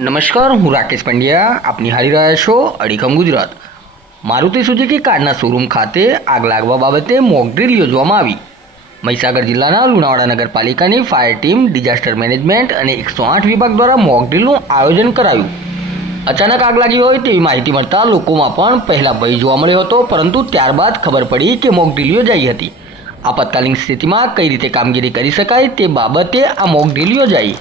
નમસ્કાર, હું રાકેશ પંડ્યા. આપ નિહાળી રહ્યા છો અડીખમ ગુજરાત. મારુતિ સુઝુકી કારના શોરૂમ ખાતે આગ લાગવા બાબતે મોક ડ્રીલ યોજવામાં આવી. મહીસાગર જિલ્લાના લુણાવાડા નગરપાલિકાની ફાયર ટીમ, ડિઝાસ્ટર મેનેજમેન્ટ અને 108 વિભાગ દ્વારા મોક ડ્રીલનું આયોજન કરાયું. અચાનક આગ લાગી હોય તેવી માહિતી મળતા લોકોમાં પણ પહેલા ભય જોવા મળ્યો હતો, પરંતુ ત્યારબાદ ખબર પડી કે મોક ડ્રીલ યોજાઈ હતી. આપતકાલીન સ્થિતિમાં કઈ રીતે કામગીરી કરી શકાય તે બાબતે આ મોક ડ્રીલ યોજાઈ.